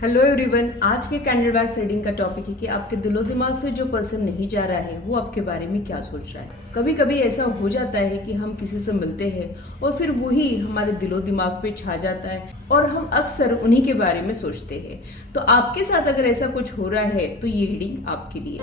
Hello everyone, आज के candle wax reading का टॉपिक है कि आपके दिलो दिमाग से जो पर्सन नहीं जा रहा है वो आपके बारे में क्या सोच रहा है। कभी कभी ऐसा हो जाता है कि हम किसी से मिलते हैं और फिर वही हमारे दिलो दिमाग पे छा जाता है और हम अक्सर उन्हीं के बारे में सोचते हैं। तो आपके साथ अगर ऐसा कुछ हो रहा है तो ये रीडिंग आपके लिए।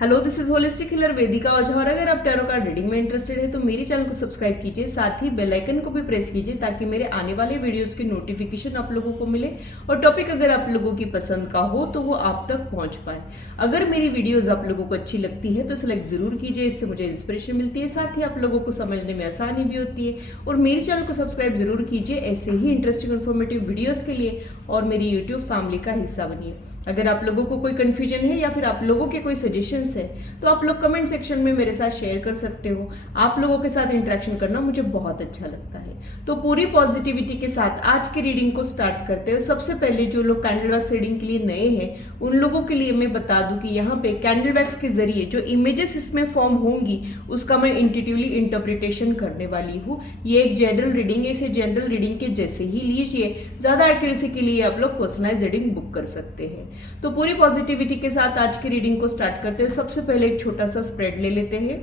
Hello, this is holistic healer Vedika Ojha. और अगर आप टैरो कार्ड रीडिंग में इंटरेस्टेड है तो मेरे चैनल को सब्सक्राइब कीजिए, साथ ही बेल आइकन को भी प्रेस कीजिए ताकि मेरे आने वाले वीडियोस की नोटिफिकेशन आप लोगों को मिले और टॉपिक अगर आप लोगों की पसंद का हो तो वो आप तक पहुंच पाए। अगर मेरी वीडियोस आप लोगों को अच्छी लगती है तो सिलेक्ट जरूर कीजिए, इससे मुझे इंस्पिरेशन मिलती है, साथ ही आप लोगों को समझने में आसानी भी होती है। और मेरे चैनल को सब्सक्राइब जरूर कीजिए ऐसे ही इंटरेस्टिंग इन्फॉर्मेटिव वीडियोज के लिए और मेरी यूट्यूब फैमिली का हिस्सा बनिए। अगर आप लोगों को कोई कंफ्यूजन है या फिर आप लोगों के कोई सजेशंस है तो आप लोग कमेंट सेक्शन में मेरे साथ शेयर कर सकते हो। आप लोगों के साथ इंटरेक्शन करना मुझे बहुत अच्छा लगता है। तो पूरी पॉजिटिविटी के साथ आज की रीडिंग को स्टार्ट करते हैं। सबसे पहले जो लोग कैंडल वैक्स रीडिंग के लिए नए हैं उन लोगों के लिए मैं बता दूं कि यहाँ पे कैंडल वैक्स के जरिए जो इमेजेस इसमें फॉर्म होंगी उसका मैं इंट्यूटिवली इंटरप्रिटेशन करने वाली हूँ। ये एक जनरल रीडिंग है, इसे जनरल रीडिंग के जैसे ही लीजिए। ज्यादा एक्यूरेसी के लिए आप लोग पर्सनलाइज रीडिंग बुक कर सकते हैं। तो पूरी पॉजिटिविटी के साथ आज की रीडिंग को स्टार्ट करते हैं। सबसे पहले एक छोटा सा स्प्रेड ले लेते हैं।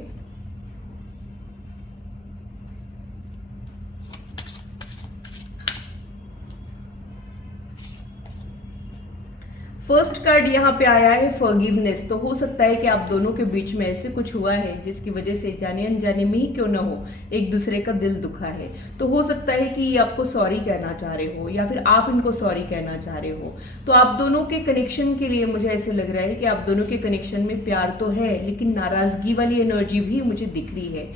फर्स्ट कार्ड यहाँ पे आया है फॉरगिवनेस। तो हो सकता है कि आप दोनों के बीच में ऐसे कुछ हुआ है जिसकी वजह से जाने अनजाने में ही क्यों ना हो एक दूसरे का दिल दुखा है। तो हो सकता है कि ये आपको सॉरी कहना चाह रहे हो या फिर आप इनको सॉरी कहना चाह रहे हो। तो आप दोनों के कनेक्शन के लिए मुझे ऐसे लग रहा है कि आप दोनों के कनेक्शन में प्यार तो है लेकिन नाराजगी वाली एनर्जी भी मुझे दिख रही है।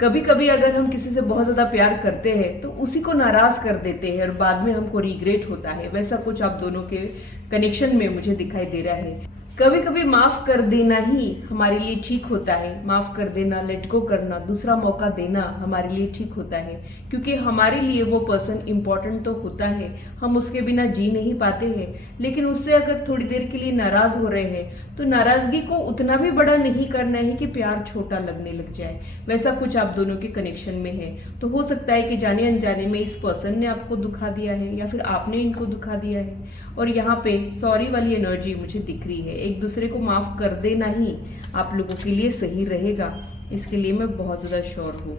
कभी कभी अगर हम किसी से बहुत ज्यादा प्यार करते हैं तो उसी को नाराज कर देते हैं और बाद में हमको रिग्रेट होता है। वैसा कुछ आप दोनों के कनेक्शन में मुझे दिखाई दे रहा है। कभी कभी माफ कर देना ही हमारे लिए ठीक होता है। माफ कर देना, लेट गो करना, दूसरा मौका देना हमारे लिए ठीक होता है, क्योंकि हमारे लिए वो पर्सन इंपॉर्टेंट तो होता है, हम उसके बिना जी नहीं पाते हैं। लेकिन उससे अगर थोड़ी देर के लिए नाराज हो रहे हैं तो नाराजगी को उतना भी बड़ा नहीं करना है कि प्यार छोटा लगने लग जाए। वैसा कुछ आप दोनों के कनेक्शन में है। तो हो सकता है कि जाने अनजाने में इस पर्सन ने आपको दुखा दिया है या फिर आपने इनको दुखा दिया है। और यहाँ पे सॉरी वाली एनर्जी मुझे दिख रही है। एक दूसरे को माफ कर देना ही आप लोगों के लिए सही रहेगा, इसके लिए मैं बहुत ज्यादा श्योर हूँ।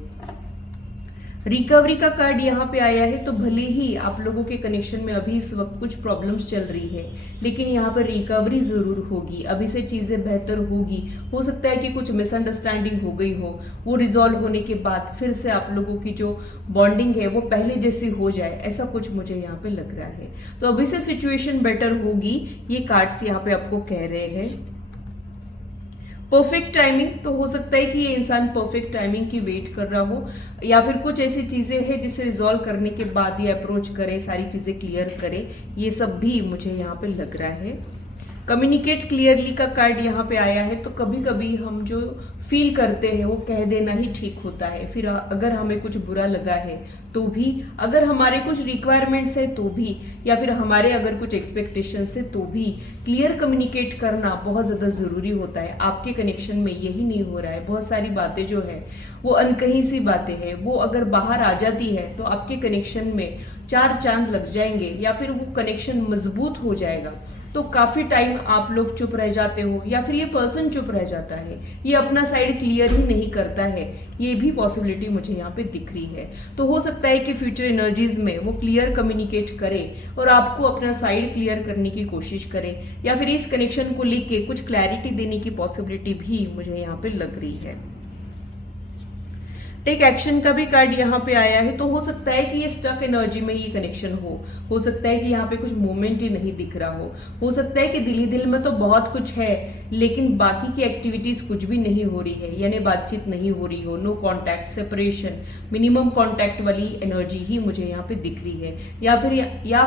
रिकवरी का कार्ड यहाँ पे आया है। तो भले ही आप लोगों के कनेक्शन में अभी इस वक्त कुछ प्रॉब्लम्स चल रही है लेकिन यहाँ पर रिकवरी जरूर होगी। अभी से चीजें बेहतर होगी। हो सकता है कि कुछ मिसअंडरस्टैंडिंग हो गई हो, वो रिजॉल्व होने के बाद फिर से आप लोगों की जो बॉन्डिंग है वो पहले जैसी हो जाए, ऐसा कुछ मुझे यहाँ पे लग रहा है। तो अभी से सिचुएशन बेटर होगी, ये कार्ड्स यहाँ पे आपको कह रहे हैं। परफेक्ट टाइमिंग, तो हो सकता है कि ये इंसान परफेक्ट टाइमिंग की वेट कर रहा हो या फिर कुछ ऐसी चीजें हैं जिसे रिजॉल्व करने के बाद ये अप्रोच करे, सारी चीजें क्लियर करे। ये सब भी मुझे यहाँ पे लग रहा है। कम्युनिकेट क्लियरली का कार्ड यहाँ पे आया है। तो कभी कभी हम जो फील करते हैं वो कह देना ही ठीक होता है। फिर अगर हमें कुछ बुरा लगा है तो भी, अगर हमारे कुछ रिक्वायरमेंट्स है तो भी, या फिर हमारे अगर कुछ एक्सपेक्टेशंस है तो भी क्लियर कम्युनिकेट करना बहुत ज़्यादा ज़रूरी होता है। आपके कनेक्शन में यही नहीं हो रहा है। बहुत सारी बातें जो है वो अनकही सी बातें हैं, वो अगर बाहर आ जाती है तो आपके कनेक्शन में चार चांद लग जाएंगे या फिर वो कनेक्शन मजबूत हो जाएगा। तो काफी टाइम आप लोग चुप रह जाते हो या फिर ये पर्सन चुप रह जाता है, ये अपना साइड क्लियर ही नहीं करता है। ये भी पॉसिबिलिटी मुझे यहाँ पे दिख रही है। तो हो सकता है कि फ्यूचर एनर्जीज में वो क्लियर कम्युनिकेट करे और आपको अपना साइड क्लियर करने की कोशिश करे या फिर इस कनेक्शन को लेके कुछ क्लैरिटी देने की पॉसिबिलिटी भी मुझे यहाँ पे लग रही है। टेक एक्शन का भी कार्ड यहाँ पे आया है। तो हो सकता है कि ये स्टक एनर्जी में ये कनेक्शन हो सकता है कि यहाँ पे कुछ मूवमेंट ही नहीं दिख रहा हो सकता है कि दिल ही दिल में तो बहुत कुछ है लेकिन बाकी की एक्टिविटीज कुछ भी नहीं हो रही है, यानी बातचीत नहीं हो रही हो, no contact, separation, minimum contact वाली एनर्जी ही मुझे यहाँ पे दिख रही है। या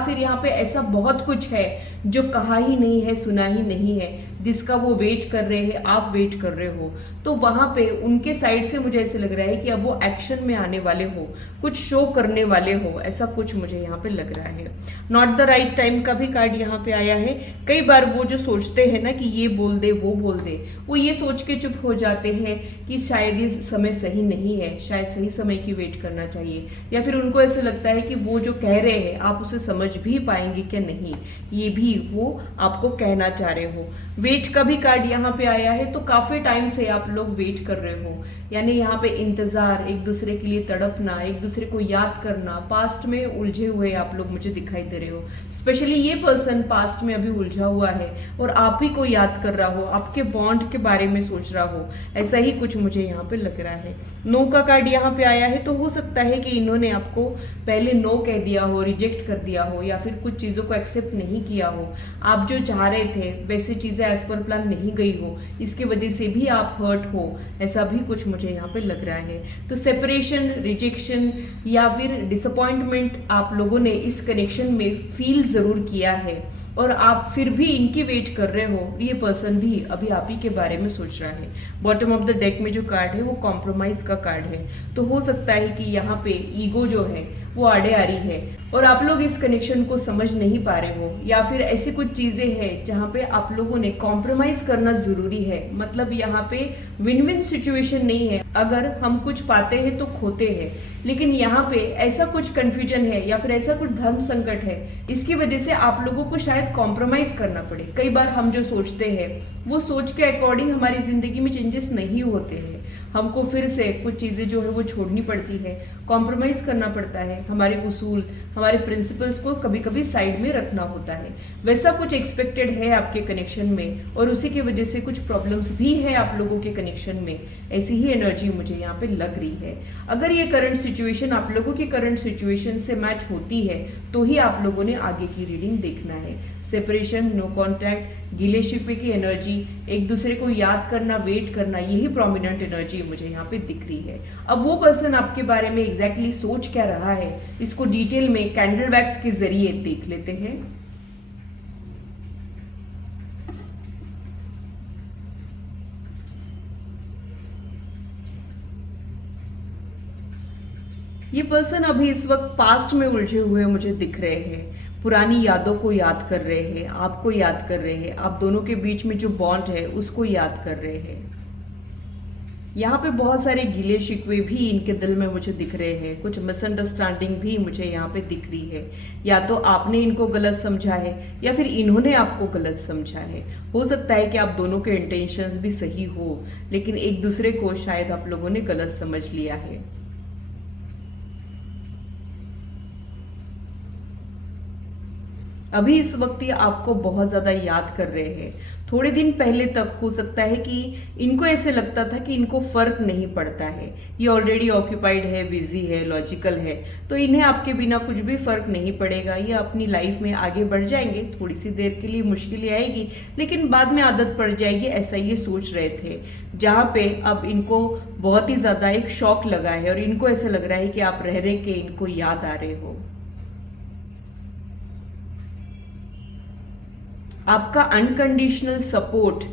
फिर यहाँ पे ऐसा बहुत कुछ है जो कहा ही नहीं है, सुना ही नहीं है जिसका वो वेट कर रहे हैं, आप वेट कर रहे हो, तो वहां पे उनके साइड से मुझे ऐसे लग रहा है कि अब वो एक्शन में आने वाले हो, कुछ शो करने वाले हो, ऐसा कुछ मुझे यहाँ पे लग रहा है। नॉट द राइट टाइम का भी कार्ड यहाँ पे आया है। कई बार वो जो सोचते हैं ना कि ये बोल दे वो बोल दे, वो ये सोच के चुप हो जाते हैं कि शायद ये समय सही नहीं है, शायद सही समय की वेट करना चाहिए, या फिर उनको ऐसे लगता है कि वो जो कह रहे हैं आप उसे समझ भी पाएंगे क्या नहीं, ये भी वो आपको कहना चाह रहे हो। वेट का भी कार्ड यहाँ पे आया है, तो काफी टाइम से आप लोग वेट कर रहे हो, यानी यहाँ पे इंतजार, एक दूसरे के लिए तड़पना, एक दूसरे को याद करना, पास्ट में उलझे हुए आप लोग मुझे दिखाई दे रहे हो। स्पेशली ये पर्सन पास्ट में अभी उलझा हुआ है और आप ही को याद कर रहा हो, आपके बॉन्ड के बारे में सोच रहा हो, ऐसा ही कुछ मुझे यहाँ पे लग रहा है। नो का कार्ड यहाँ पे आया है, तो हो सकता है कि इन्होंने आपको पहले नो कह दिया हो, रिजेक्ट कर दिया हो, या फिर कुछ चीजों को एक्सेप्ट नहीं किया हो। आप जो चाह रहे थे वैसे चीजें एज पर प्लान नहीं गई हो, इसकी वजह से भी आप हर्ट हो, ऐसा भी कुछ मुझे यहाँ पे लग रहा है। तो सेपरेशन, रिजेक्शन या फिर डिसअपॉइंटमेंट आप लोगों ने इस कनेक्शन में फील जरूर किया है, और आप फिर भी इनकी वेट कर रहे हो। ये पर्सन भी अभी आप ही के बारे में सोच रहा है। बॉटम ऑफ द डेक में जो कार्ड है वो कॉम्प्रोमाइज का कार्ड है, तो हो सकता है कि यहाँ पे ईगो जो है वो आड़े आ रही है और आप लोग इस कनेक्शन को समझ नहीं पा रहे हो, या फिर ऐसी कुछ चीजें हैं जहाँ पे आप लोगों ने कॉम्प्रोमाइज करना जरूरी है। मतलब यहाँ पे विन विन सिचुएशन नहीं है, अगर हम कुछ पाते हैं तो खोते हैं, लेकिन यहाँ पे ऐसा कुछ कंफ्यूजन है या फिर ऐसा कुछ धर्म संकट है, इसकी वजह से आप लोगों को शायद कॉम्प्रोमाइज करना पड़े। कई बार हम जो सोचते हैं वो सोच के अकॉर्डिंग हमारी जिंदगी में चेंजेस नहीं होते हैं, हमको फिर से कुछ चीजें जो है वो छोड़नी पड़ती है, कॉम्प्रोमाइज करना पड़ता है, हमारे उसूल, हमारे प्रिंसिपल्स को कभी कभी साइड में रखना होता है। वैसा कुछ एक्सपेक्टेड है आपके कनेक्शन में, और उसी की वजह से कुछ प्रॉब्लम्स भी है आप लोगों के कनेक्शन में, ऐसी ही एनर्जी मुझे यहाँ पे लग रही है। अगर ये करंट सिचुएशन आप लोगों की करंट सिचुएशन से मैच होती है तो ही आप लोगों ने आगे की रीडिंग देखना है। सेपरेशन, नो कॉन्टैक्ट, गिले शिकवे की एनर्जी, एक दूसरे को याद करना, वेट करना, यही प्रोमिनेंट एनर्जी मुझे यहाँ पे दिख रही है। अब वो पर्सन आपके बारे में एग्जैक्टली सोच क्या रहा है, इसको डिटेल में कैंडल वैक्स के जरिए देख लेते हैं। ये पर्सन अभी इस वक्त पास्ट में उलझे हुए मुझे दिख रहे हैं, पुरानी यादों को याद कर रहे हैं, आपको याद कर रहे हैं, आप दोनों के बीच में जो बॉन्ड है उसको याद कर रहे हैं। यहाँ पे बहुत सारे गिले शिकवे भी इनके दिल में मुझे दिख रहे हैं, कुछ मिसअंडरस्टैंडिंग भी मुझे यहाँ पे दिख रही है। या तो आपने इनको गलत समझा है या फिर इन्होंने आपको गलत समझा है। हो सकता है कि आप दोनों के इंटेंशंस भी सही हो, लेकिन एक दूसरे को शायद आप लोगों ने गलत समझ लिया है। अभी इस वक्त ये आपको बहुत ज्यादा याद कर रहे हैं। थोड़े दिन पहले तक हो सकता है कि इनको ऐसे लगता था कि इनको फर्क नहीं पड़ता है, ये ऑलरेडी ऑक्यूपाइड है, बिजी है, लॉजिकल है, तो इन्हें आपके बिना कुछ भी फर्क नहीं पड़ेगा, ये अपनी लाइफ में आगे बढ़ जाएंगे। थोड़ी सी देर के लिए मुश्किलें आएगी लेकिन बाद में आदत पड़ जाएगी, ऐसा ये सोच रहे थे। जहाँ पे अब इनको बहुत ही ज्यादा एक शॉक लगा है और इनको ऐसा लग रहा है कि आप रह रहे के इनको याद आ रहे हो। आपका अनकंडीशनल सपोर्ट,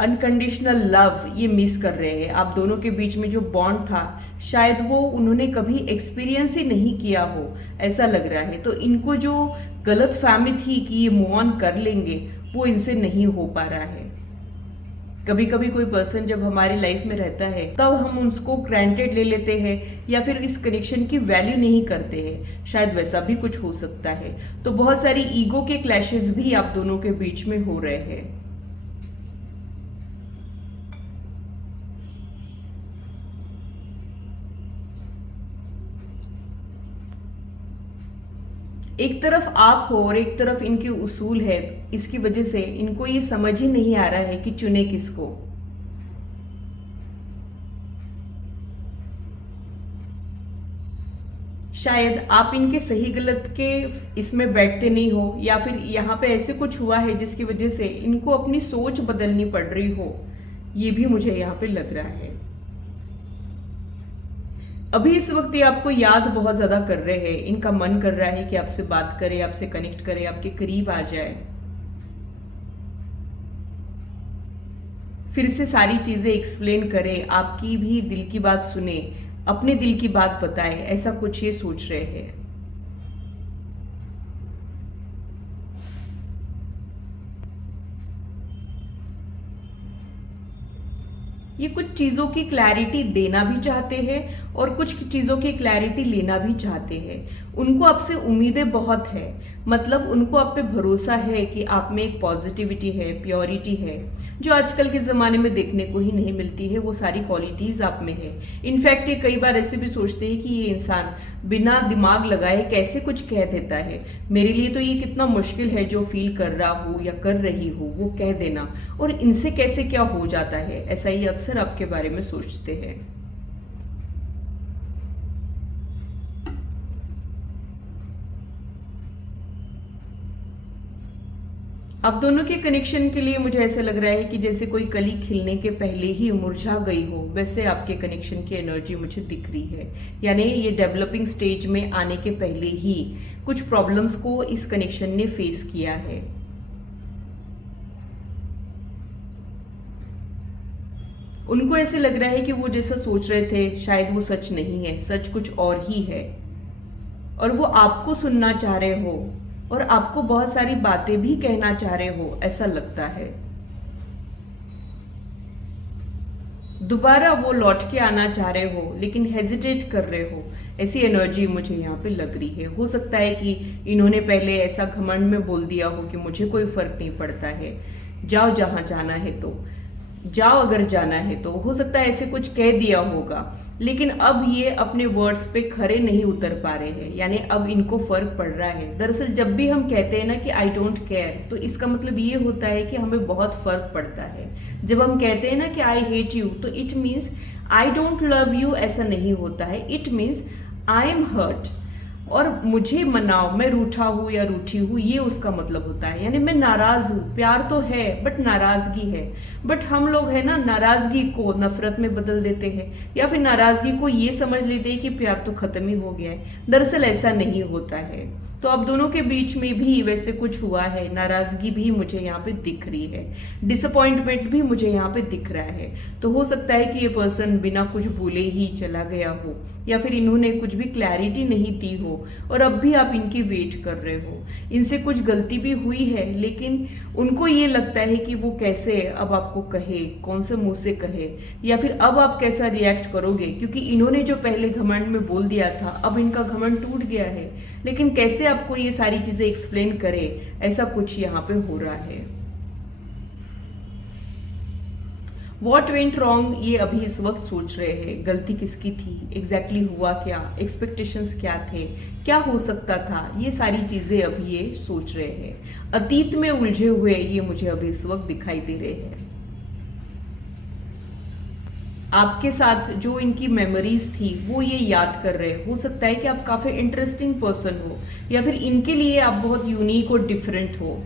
अनकंडीशनल लव ये मिस कर रहे हैं। आप दोनों के बीच में जो बॉन्ड था शायद वो उन्होंने कभी एक्सपीरियंस ही नहीं किया हो, ऐसा लग रहा है। तो इनको जो गलत फहमी थी कि ये मूव ऑन कर लेंगे वो इनसे नहीं हो पा रहा है। कभी कभी कोई पर्सन जब हमारी लाइफ में रहता है तब हम उसको ग्रांटेड ले लेते हैं या फिर इस कनेक्शन की वैल्यू नहीं करते हैं, शायद वैसा भी कुछ हो सकता है। तो बहुत सारी ईगो के क्लैशेस भी आप दोनों के बीच में हो रहे हैं। एक तरफ आप हो और एक तरफ इनके उसूल है, इसकी वजह से इनको ये समझ ही नहीं आ रहा है कि चुने किसको। शायद आप इनके सही गलत के इसमें बैठते नहीं हो, या फिर यहाँ पे ऐसे कुछ हुआ है जिसकी वजह से इनको अपनी सोच बदलनी पड़ रही हो, ये भी मुझे यहाँ पे लग रहा है। अभी इस वक्त ये आपको याद बहुत ज्यादा कर रहे हैं, इनका मन कर रहा है कि आपसे बात करे, आपसे कनेक्ट करे, आपके करीब आ जाए। फिर से सारी चीज़ें एक्सप्लेन करे, आपकी भी दिल की बात सुने, अपने दिल की बात बताए, ऐसा कुछ ये सोच रहे हैं। ये कुछ चीज़ों की क्लैरिटी देना भी चाहते हैं और कुछ चीज़ों की क्लैरिटी लेना भी चाहते हैं। उनको आपसे उम्मीदें बहुत है, मतलब उनको आप पे भरोसा है कि आप में एक पॉजिटिविटी है, प्योरिटी है, जो आजकल के ज़माने में देखने को ही नहीं मिलती है। वो सारी क्वालिटीज़ आप में है। इनफैक्ट ये कई बार ऐसे भी सोचते हैं कि ये इंसान बिना दिमाग लगाए कैसे कुछ कह देता है, मेरे लिए तो ये कितना मुश्किल है जो फील कर रहा हूँ या कर रही हूँ वो कह देना, और इनसे कैसे क्या हो जाता है। ऐसा ये अक्सर आपके बारे में सोचते हैं। अब दोनों के कनेक्शन के लिए मुझे ऐसा लग रहा है कि जैसे कोई कली खिलने के पहले ही मुरझा गई हो, वैसे आपके कनेक्शन की एनर्जी मुझे दिख रही है। यानी ये डेवलपिंग स्टेज में आने के पहले ही कुछ प्रॉब्लम्स को इस कनेक्शन ने फेस किया है। उनको ऐसे लग रहा है कि वो जैसा सोच रहे थे शायद वो सच नहीं है, सच कुछ और ही है, और वो आपको सुनना चाह रहे हो और आपको बहुत सारी बातें भी कहना चाह रहे हो, ऐसा लगता है। दोबारा वो लौट के आना चाह रहे हो लेकिन हेजिटेट कर रहे हो, ऐसी एनर्जी मुझे यहाँ पे लग रही है। हो सकता है कि इन्होंने पहले ऐसा घमंड में बोल दिया हो कि मुझे कोई फर्क नहीं पड़ता है, जाओ जहां जाना है तो जाओ, अगर जाना है तो। हो सकता है ऐसे कुछ कह दिया होगा, लेकिन अब ये अपने वर्ड्स पे खरे नहीं उतर पा रहे हैं, यानी अब इनको फर्क पड़ रहा है। दरअसल जब भी हम कहते हैं ना कि आई डोंट केयर, तो इसका मतलब ये होता है कि हमें बहुत फर्क पड़ता है। जब हम कहते हैं ना कि आई हेट यू, तो it means I don't love you, ऐसा नहीं होता है। It means I am hurt और मुझे मनाओ, मैं रूठा हूँ या रूठी हूँ, ये उसका मतलब होता है। यानी मैं नाराज हूँ, प्यार तो है बट नाराजगी है। बट हम लोग है ना, नाराजगी को नफरत में बदल देते हैं, या फिर नाराजगी को ये समझ लेते हैं कि प्यार तो खत्म ही हो गया है। दरअसल ऐसा नहीं होता है। तो अब दोनों के बीच में भी वैसे कुछ हुआ है, नाराजगी भी मुझे यहाँ पे दिख रही है, डिसअपॉइंटमेंट भी मुझे यहाँ पे दिख रहा है। तो हो सकता है कि ये पर्सन बिना कुछ बोले ही चला गया हो, या फिर इन्होंने कुछ भी क्लैरिटी नहीं दी हो और अब भी आप इनकी वेट कर रहे हो। इनसे कुछ गलती भी हुई है, लेकिन उनको ये लगता है कि वो कैसे अब आपको कहे, कौन से मुंह से कहे, या फिर अब आप कैसा रिएक्ट करोगे, क्योंकि इन्होंने जो पहले घमंड में बोल दिया था अब इनका घमंड टूट गया है। लेकिन कैसे आपको ये सारी चीजें एक्सप्लेन करे, ऐसा कुछ यहाँ पे हो रहा है। वॉट वेंट रॉन्ग, ये अभी इस वक्त सोच रहे हैं। गलती किसकी थी, एग्जैक्टली हुआ क्या, एक्सपेक्टेशंस क्या थे, क्या हो सकता था, ये सारी चीजें अभी ये सोच रहे हैं। अतीत में उलझे हुए ये मुझे अभी इस वक्त दिखाई दे रहे हैं। आपके साथ जो इनकी मेमोरीज थी वो ये याद कर रहे हैं। हो सकता है कि आप काफी इंटरेस्टिंग पर्सन हो, या फिर इनके लिए आप बहुत यूनिक और डिफरेंट हो,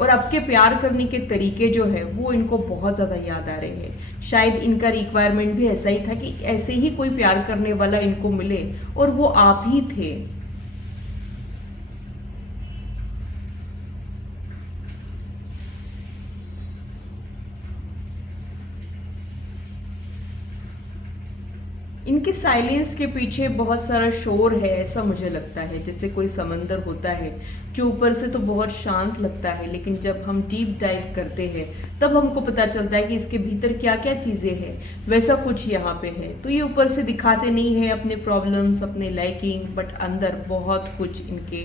और आपके प्यार करने के तरीके जो है वो इनको बहुत ज़्यादा याद आ रहे हैं। शायद इनका रिक्वायरमेंट भी ऐसा ही था कि ऐसे ही कोई प्यार करने वाला इनको मिले, और वो आप ही थे। इनके साइलेंस के पीछे बहुत सारा शोर है, ऐसा मुझे लगता है। जैसे कोई समंदर होता है जो ऊपर से तो बहुत शांत लगता है, लेकिन जब हम डीप डाइव करते हैं तब हमको पता चलता है कि इसके भीतर क्या क्या चीज़ें हैं। वैसा कुछ यहाँ पे है। तो ये ऊपर से दिखाते नहीं है अपने प्रॉब्लम्स, अपने लाइकिंग, बट अंदर बहुत कुछ इनके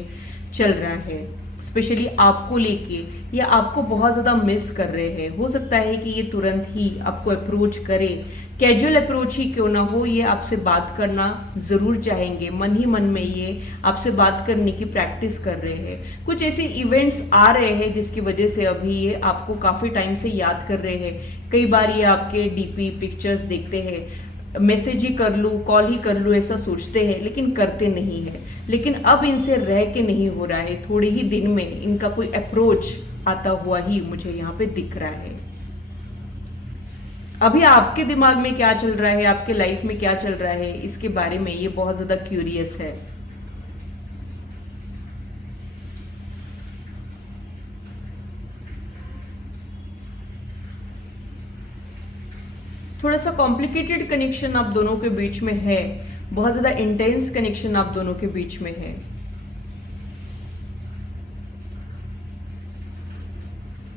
चल रहा है, स्पेशली आपको लेके, या आपको बहुत ज़्यादा मिस कर रहे हैं। हो सकता है कि ये तुरंत ही आपको अप्रोच करे, कैजुअल अप्रोच ही क्यों ना हो, ये आपसे बात करना ज़रूर चाहेंगे। मन ही मन में ये आपसे बात करने की प्रैक्टिस कर रहे हैं। कुछ ऐसे इवेंट्स आ रहे हैं जिसकी वजह से अभी ये आपको काफ़ी टाइम से याद कर रहे हैं। कई बार ये आपके डीपी पिक्चर्स देखते हैं, मैसेज ही कर लूँ, कॉल ही कर लूँ, ऐसा सोचते हैं, लेकिन करते नहीं है। लेकिन अब इनसे रह के नहीं हो रहा है। थोड़े ही दिन में इनका कोई अप्रोच आता हुआ ही मुझे यहाँ पे दिख रहा है। अभी आपके दिमाग में क्या चल रहा है, आपके लाइफ में क्या चल रहा है, इसके बारे में ये बहुत ज़्यादा क्यूरियस है। थोड़ा सा कॉम्प्लिकेटेड कनेक्शन आप दोनों के बीच में है, बहुत ज़्यादा इंटेंस कनेक्शन आप दोनों के बीच में है।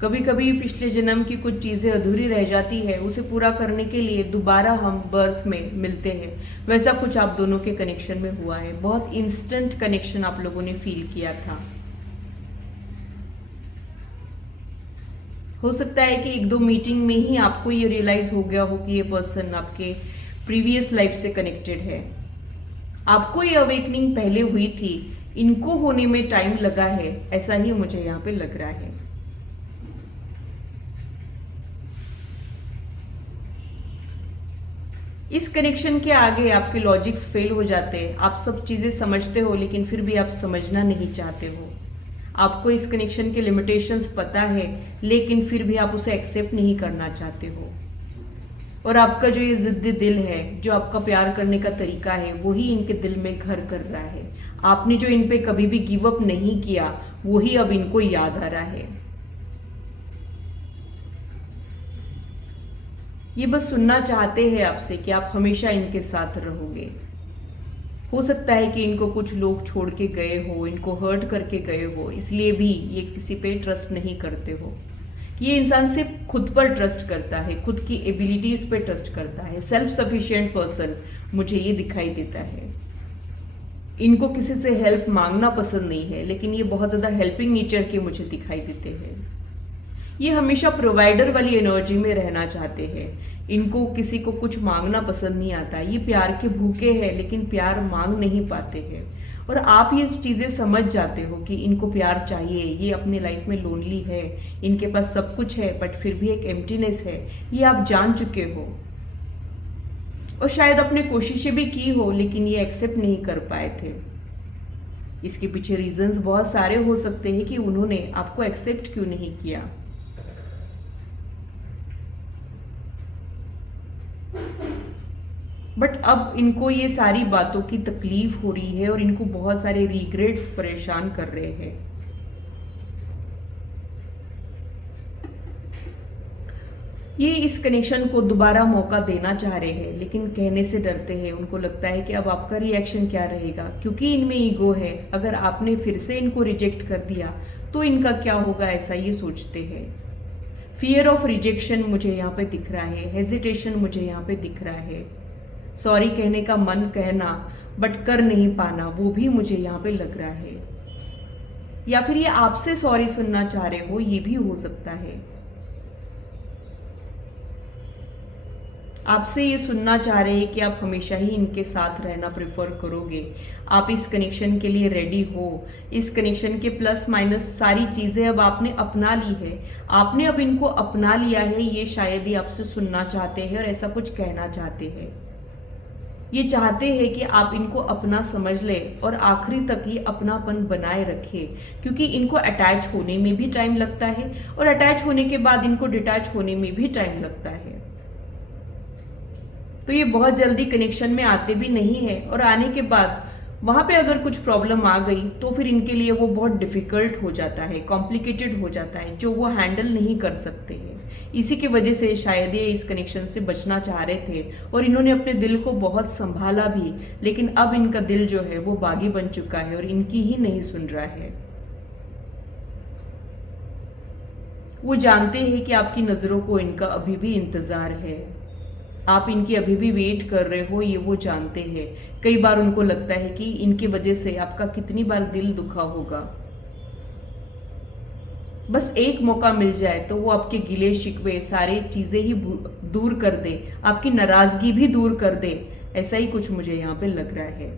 कभी कभी पिछले जन्म की कुछ चीज़ें अधूरी रह जाती है, उसे पूरा करने के लिए दोबारा हम बर्थ में मिलते हैं। वैसा कुछ आप दोनों के कनेक्शन में हुआ है। बहुत इंस्टेंट कनेक्शन आप लोगों ने फील किया था। हो सकता है कि एक दो मीटिंग में ही आपको ये रियलाइज हो गया हो कि ये पर्सन आपके प्रीवियस लाइफ से कनेक्टेड है। आपको ये अवेकनिंग पहले हुई थी, इनको होने में टाइम लगा है, ऐसा ही मुझे यहाँ पे लग रहा है। इस कनेक्शन के आगे आपके लॉजिक्स फेल हो जाते हैं। आप सब चीज़ें समझते हो लेकिन फिर भी आप समझना नहीं चाहते हो। आपको इस कनेक्शन के लिमिटेशंस पता है लेकिन फिर भी आप उसे एक्सेप्ट नहीं करना चाहते हो। और आपका जो ये जिद्दी दिल है, जो आपका प्यार करने का तरीका है, वही इनके दिल में घर कर रहा है। आपने जो इन पे कभी भी गिव अप नहीं किया, वही अब इनको याद आ रहा है। ये बस सुनना चाहते हैं आपसे कि आप हमेशा इनके साथ रहोगे। हो सकता है कि इनको कुछ लोग छोड़ के गए हो, इनको हर्ट करके गए हो, इसलिए भी ये किसी पे ट्रस्ट नहीं करते हो। ये इंसान सिर्फ खुद पर ट्रस्ट करता है, खुद की एबिलिटीज पे ट्रस्ट करता है। सेल्फ सफिशिएंट पर्सन मुझे ये दिखाई देता है। इनको किसी से हेल्प मांगना पसंद नहीं है, लेकिन ये बहुत ज़्यादा हेल्पिंग नेचर के मुझे दिखाई देते हैं। ये हमेशा प्रोवाइडर वाली एनर्जी में रहना चाहते हैं। इनको किसी को कुछ मांगना पसंद नहीं आता। ये प्यार के भूखे हैं लेकिन प्यार मांग नहीं पाते हैं। और आप ये चीज़ें समझ जाते हो कि इनको प्यार चाहिए। ये अपनी लाइफ में लोनली है, इनके पास सब कुछ है बट फिर भी एक एम्प्टीनेस है, ये आप जान चुके हो। और शायद आपने कोशिशें भी की हो लेकिन ये एक्सेप्ट नहीं कर पाए थे। इसके पीछे रीजंस बहुत सारे हो सकते हैं कि उन्होंने आपको एक्सेप्ट क्यों नहीं किया। बट अब इनको ये सारी बातों की तकलीफ हो रही है और इनको बहुत सारे रिग्रेट्स परेशान कर रहे हैं। ये इस कनेक्शन को दोबारा मौका देना चाह रहे हैं लेकिन कहने से डरते हैं। उनको लगता है कि अब आपका रिएक्शन क्या रहेगा, क्योंकि इनमें ईगो है। अगर आपने फिर से इनको रिजेक्ट कर दिया तो इनका क्या होगा, ऐसा ये सोचते हैं। फियर ऑफ रिजेक्शन मुझे यहाँ पे दिख रहा है, हेजिटेशन मुझे यहाँ पे दिख रहा है। सॉरी कहने का मन कहना बट कर नहीं पाना, वो भी मुझे यहाँ पे लग रहा है। या फिर ये आपसे सॉरी सुनना चाह रहे हो, ये भी हो सकता है। आपसे ये सुनना चाह रहे हैं कि आप हमेशा ही इनके साथ रहना प्रेफर करोगे। आप इस कनेक्शन के लिए रेडी हो। इस कनेक्शन के प्लस माइनस सारी चीज़ें अब आपने अपना ली है। आपने अब इनको अपना लिया है, ये शायद ही आपसे सुनना चाहते हैं और ऐसा कुछ कहना चाहते हैं। ये चाहते हैं कि आप इनको अपना समझ लें और आखिरी तक ये अपनापन बनाए रखें, क्योंकि इनको अटैच होने में भी टाइम लगता है और अटैच होने के बाद इनको डिटैच होने में भी टाइम लगता है। तो ये बहुत जल्दी कनेक्शन में आते भी नहीं है और आने के बाद वहाँ पे अगर कुछ प्रॉब्लम आ गई तो फिर इनके लिए वो बहुत डिफ़िकल्ट हो जाता है, कॉम्प्लिकेटेड हो जाता है, जो वो हैंडल नहीं कर सकते हैं। इसी की वजह से शायद ये इस कनेक्शन से बचना चाह रहे थे और इन्होंने अपने दिल को बहुत संभाला भी, लेकिन अब इनका दिल जो है वो बागी बन चुका है और इनकी ही नहीं सुन रहा है। वो जानते हैं कि आपकी नज़रों को इनका अभी भी इंतज़ार है, आप इनकी अभी भी वेट कर रहे हो, ये वो जानते हैं। कई बार उनको लगता है कि इनकी वजह से आपका कितनी बार दिल दुखा होगा। बस एक मौका मिल जाए तो वो आपके गिले शिकवे सारी चीज़ें ही दूर कर दे, आपकी नाराज़गी भी दूर कर दे। ऐसा ही कुछ मुझे यहाँ पे लग रहा है।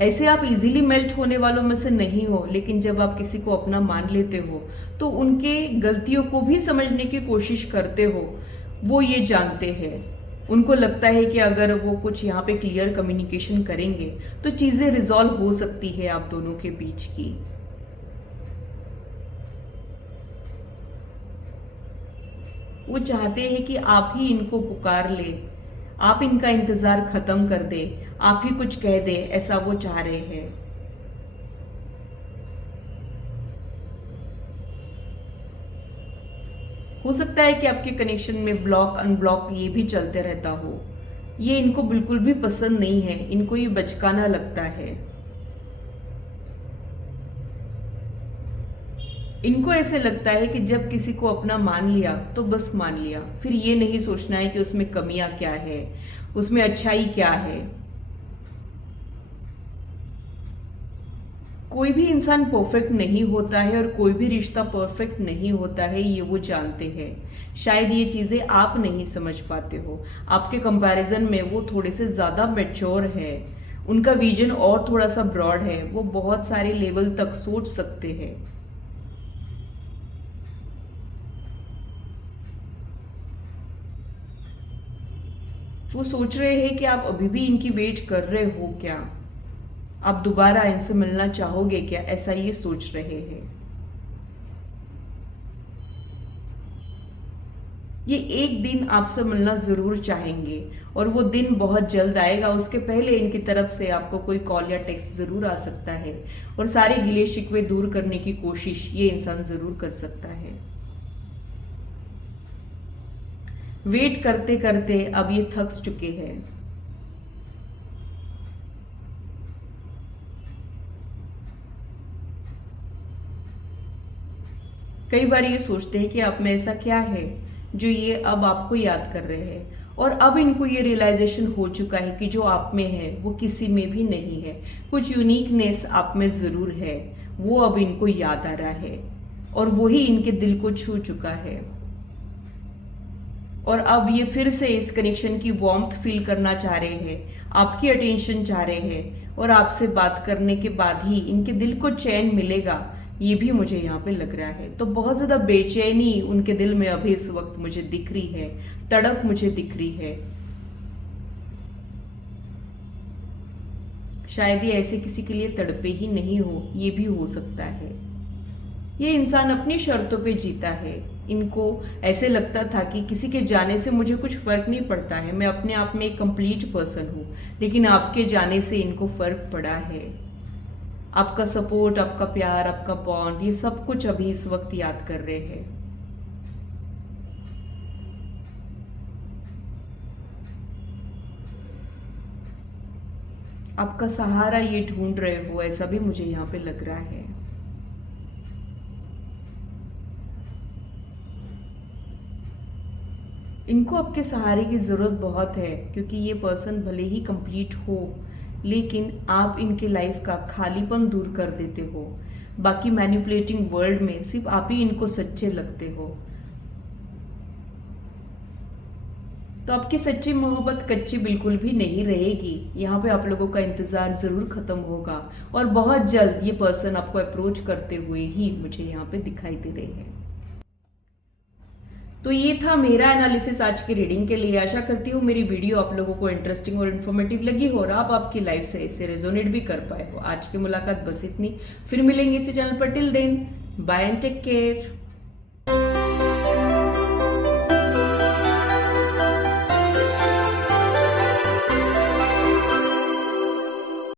ऐसे आप इजीली मेल्ट होने वालों में से नहीं हो, लेकिन जब आप किसी को अपना मान लेते हो तो उनके गलतियों को भी समझने की कोशिश करते हो। वो ये जानते हैं, उनको लगता है कि अगर वो कुछ यहाँ पे क्लियर कम्युनिकेशन करेंगे तो चीज़ें रिजॉल्व हो सकती है आप दोनों के बीच की। वो चाहते हैं कि आप ही इनको पुकार ले, आप इनका इंतज़ार ख़त्म कर दे, आप ही कुछ कह दे, ऐसा वो चाह रहे हैं। हो सकता है कि आपके कनेक्शन में ब्लॉक अनब्लॉक ये भी चलते रहता हो। ये इनको बिल्कुल भी पसंद नहीं है, इनको ये बचकाना लगता है। इनको ऐसे लगता है कि जब किसी को अपना मान लिया तो बस मान लिया, फिर ये नहीं सोचना है कि उसमें कमियां क्या है, उसमें अच्छाई क्या है। कोई भी इंसान परफेक्ट नहीं होता है और कोई भी रिश्ता परफेक्ट नहीं होता है, ये वो जानते हैं। शायद ये चीज़ें आप नहीं समझ पाते हो। आपके कंपैरिजन में वो थोड़े से ज़्यादा मैच्योर है, उनका विजन और थोड़ा सा ब्रॉड है, वो बहुत सारे लेवल तक सोच सकते हैं। वो सोच रहे हैं कि आप अभी भी इनकी वेट कर रहे हो क्या, आप दोबारा इनसे मिलना चाहोगे क्या, ऐसा ये सोच रहे हैं। ये एक दिन आपसे मिलना जरूर चाहेंगे और वो दिन बहुत जल्द आएगा। उसके पहले इनकी तरफ से आपको कोई कॉल या टेक्स्ट जरूर आ सकता है और सारे गिले शिकवे दूर करने की कोशिश ये इंसान जरूर कर सकता है। वेट करते करते अब ये थक चुके हैं। कई बार ये सोचते हैं कि आप में ऐसा क्या है जो ये अब आपको याद कर रहे हैं, और अब इनको ये रियलाइजेशन हो चुका है कि जो आप में है वो किसी में भी नहीं है। कुछ यूनिकनेस आप में ज़रूर है, वो अब इनको याद आ रहा है और वही इनके दिल को छू चुका है। और अब ये फिर से इस कनेक्शन की वार्मथ फील करना चाह रहे हैं, आपकी अटेंशन चाह रहे हैं, और आपसे बात करने के बाद ही इनके दिल को चैन मिलेगा, ये भी मुझे यहाँ पे लग रहा है। तो बहुत ज़्यादा बेचैनी उनके दिल में अभी इस वक्त मुझे दिख रही है, तड़प मुझे दिख रही है। शायद ये ऐसे किसी के लिए तड़पे ही नहीं हो, ये भी हो सकता है। ये इंसान अपनी शर्तों पे जीता है। इनको ऐसे लगता था कि किसी के जाने से मुझे कुछ फर्क नहीं पड़ता है, मैं अपने आप में एक कंप्लीट पर्सन हूँ, लेकिन आपके जाने से इनको फर्क पड़ा है। आपका सपोर्ट, आपका प्यार, आपका बॉन्ड, ये सब कुछ अभी इस वक्त याद कर रहे हैं। आपका सहारा ये ढूंढ रहे हो, ऐसा भी मुझे यहाँ पे लग रहा है। इनको आपके सहारे की ज़रूरत बहुत है, क्योंकि ये पर्सन भले ही कंप्लीट हो, लेकिन आप इनके लाइफ का खालीपन दूर कर देते हो। बाकी मैनिपुलेटिंग वर्ल्ड में सिर्फ आप ही इनको सच्चे लगते हो। तो आपकी सच्ची मोहब्बत कच्ची बिल्कुल भी नहीं रहेगी। यहाँ पे आप लोगों का इंतज़ार ज़रूर ख़त्म होगा और बहुत जल्द ये पर्सन आपको अप्रोच करते हुए ही मुझे यहाँ पे दिखाई दे रहे हैं। तो ये था मेरा एनालिसिस आज की रीडिंग के लिए। आशा करती हूँ मेरी वीडियो आप लोगों को इंटरेस्टिंग और इन्फॉर्मेटिव लगी हो और आप आपकी लाइफ से इसे रेजोनेट भी कर पाए हो। आज की मुलाकात बस इतनी, फिर मिलेंगे इसी चैनल पर। Till then, bye and take care.